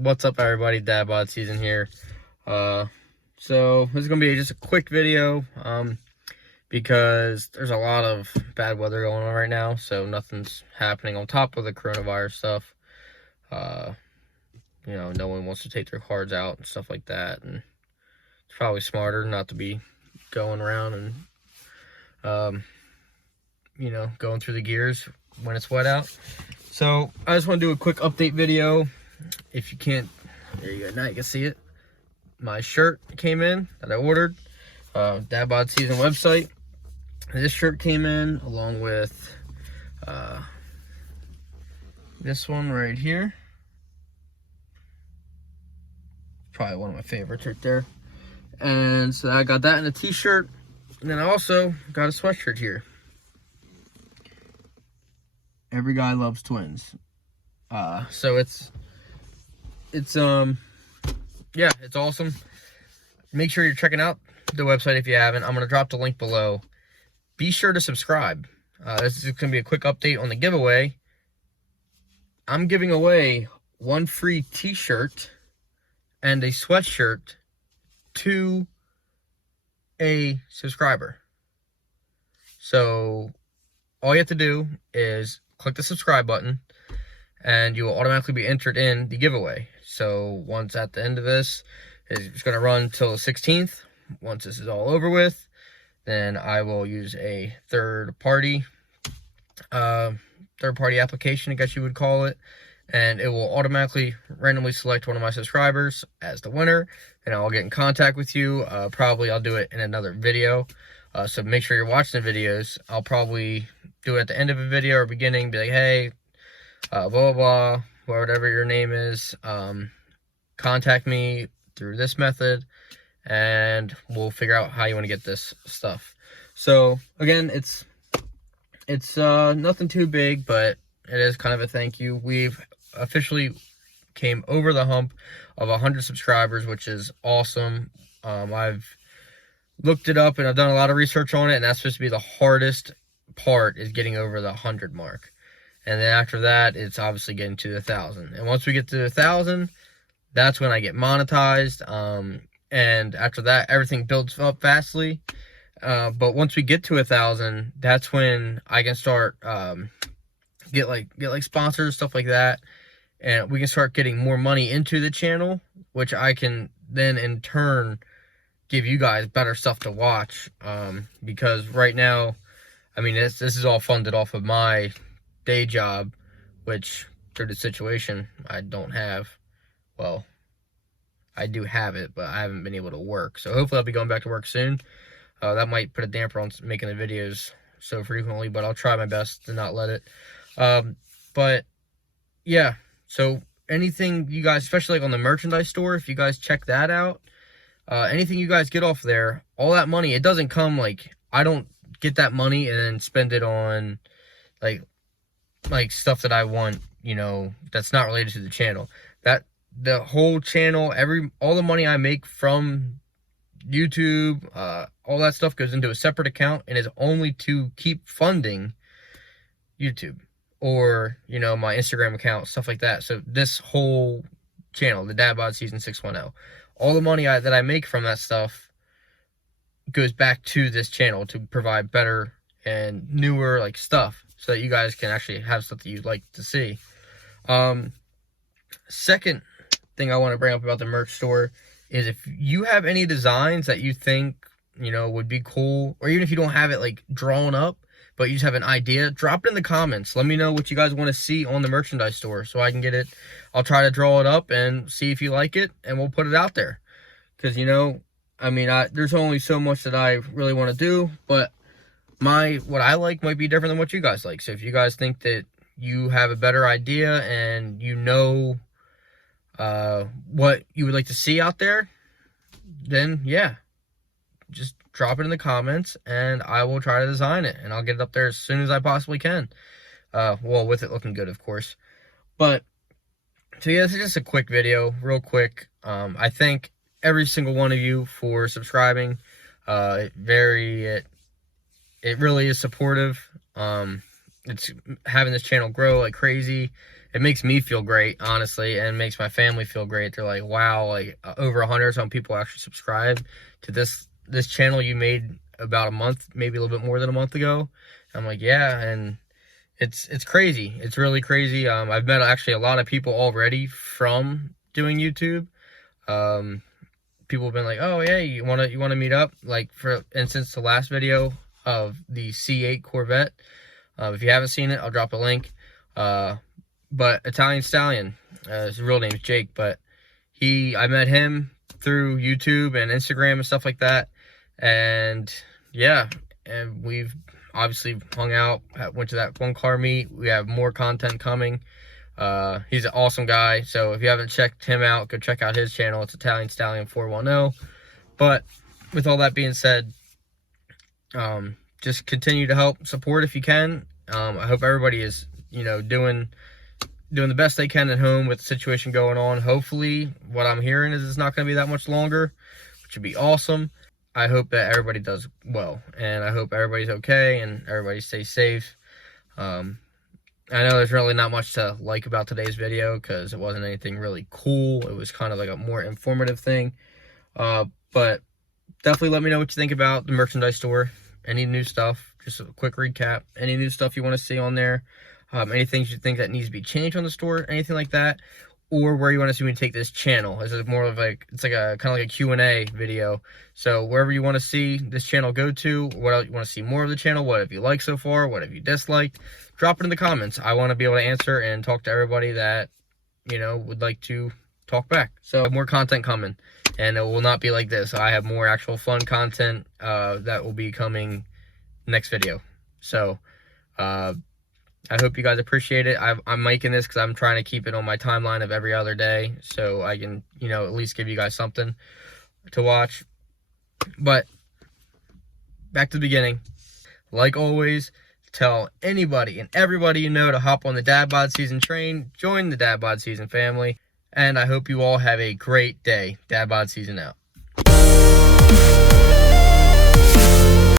What's up, everybody? Dad Bod Season here. So this is gonna be just a quick video, because there's a lot of bad weather going on right now, so nothing's happening on top of the coronavirus stuff. No one wants to take their cards out and stuff like that, and it's probably smarter not to be going around and going through the gears when it's wet out. So I just want to do a quick update video. If you can't, there you go, now you can see it. My shirt came in that I ordered, Dad Bod Season website. This shirt came in along with this one right here. Probably one of my favorites right there. And so I got that in a t-shirt, and then I also got a sweatshirt here. Every guy loves twins. So it's awesome. Make sure you're checking out the website if you haven't. I'm going to drop the link below. Be sure to subscribe. This is going to be a quick update on the giveaway. I'm giving away one free t-shirt and a sweatshirt to a subscriber. So all you have to do is click the subscribe button and you will automatically be entered in the giveaway. So once at the end of this, it's going to run till the 16th. Once this is all over with, then I will use a third-party application, I guess you would call it, and it will automatically randomly select one of my subscribers as the winner, and I'll get in contact with you. Probably I'll do it in another video, so make sure you're watching the videos. I'll probably do it at the end of a video or beginning, be like, hey, blah blah blah, whatever your name is, contact me through this method and we'll figure out how you want to get this stuff. So again, it's nothing too big, but it is kind of a thank you. We've officially came over the hump of 100 subscribers, which is awesome. I've looked it up and I've done a lot of research on it, and that's supposed to be the hardest part, is getting over the 100 mark. And then after that, it's obviously getting to 1,000. And once we get to 1,000, that's when I get monetized. And after that, everything builds up vastly. But once we get to 1,000, that's when I can start get like sponsors, stuff like that, and we can start getting more money into the channel, which I can then in turn give you guys better stuff to watch. Because right now, I mean, this is all funded off of my day job, which through the situation I don't have. Well, I do have it, but I haven't been able to work. So hopefully I'll be going back to work soon. That might put a damper on making the videos so frequently, but I'll try my best to not let it. But yeah, so anything you guys, especially like on the merchandise store, if you guys check that out, anything you guys get off there, all that money, it doesn't come, like, I don't get that money and then spend it on like stuff that I want, that's not related to the channel. The whole channel, all the money I make from YouTube, all that stuff goes into a separate account and is only to keep funding YouTube or, my Instagram account, stuff like that. So this whole channel, the Dad Bod Season 610, all the money that I make from that stuff goes back to this channel to provide better and newer stuff so that you guys can actually have stuff that you'd like to see. Second thing I want to bring up about the merch store is, if you have any designs that you think would be cool, or even if you don't have it like drawn up but you just have an idea, drop it in the comments. Let me know what you guys want to see on the merchandise store so I can get it. I'll try to draw it up and see if you like it, and we'll put it out there. Because I mean, there's only so much that I really want to do, but what I like might be different than what you guys like. So if you guys think that you have a better idea and what you would like to see out there, then yeah, just drop it in the comments and I will try to design it, and I'll get it up there as soon as I possibly can. Well, with it looking good, of course. But so yeah, this is just a quick video, real quick. I thank every single one of you for subscribing. It really is supportive. It's having this channel grow like crazy. it makes me feel great, honestly, and makes my family feel great. They're like, wow, like over 100 some people actually subscribe to this channel you made about a month, maybe a little bit more than a month ago. I'm like, yeah, and it's crazy. It's really crazy. I've met actually a lot of people already from doing YouTube. People have been like, oh yeah, you wanna meet up? Like, for instance, the last video of the C8 Corvette. If you haven't seen it, I'll drop a link. But Italian Stallion, his real name is Jake, but I met him through YouTube and Instagram and stuff like that. And yeah, and we've obviously hung out, went to that one car meet. We have more content coming. He's an awesome guy. So if you haven't checked him out, go check out his channel. It's Italian Stallion 410. But with all that being said, just continue to help support if you can. I hope everybody is, doing the best they can at home with the situation going on. Hopefully, what I'm hearing is it's not going to be that much longer, which would be awesome. I hope that everybody does well, and I hope everybody's okay and everybody stays safe. I know there's really not much to like about today's video because it wasn't anything really cool. It was kind of like a more informative thing. But definitely let me know what you think about the merchandise store. Any new stuff, just a quick recap. Any new stuff you want to see on there. Any things you think that needs to be changed on the store, anything like that. Or where you want to see me take this channel. This is more of like, it's like a kind of like a Q&A video. So wherever you want to see this channel go to, what else you want to see more of the channel, what have you liked so far, what have you disliked, drop it in the comments. I want to be able to answer and talk to everybody that, would like to talk back. So more content coming, and it will not be like this. I have more actual fun content that will be coming next video. So I hope you guys appreciate it. I'm making this because I'm trying to keep it on my timeline of every other day, so I can, at least give you guys something to watch. But back to the beginning. Like always, tell anybody and everybody you know to hop on the Dad Bod Season train. Join the Dad Bod Season family. And I hope you all have a great day. Dad Bod Season out.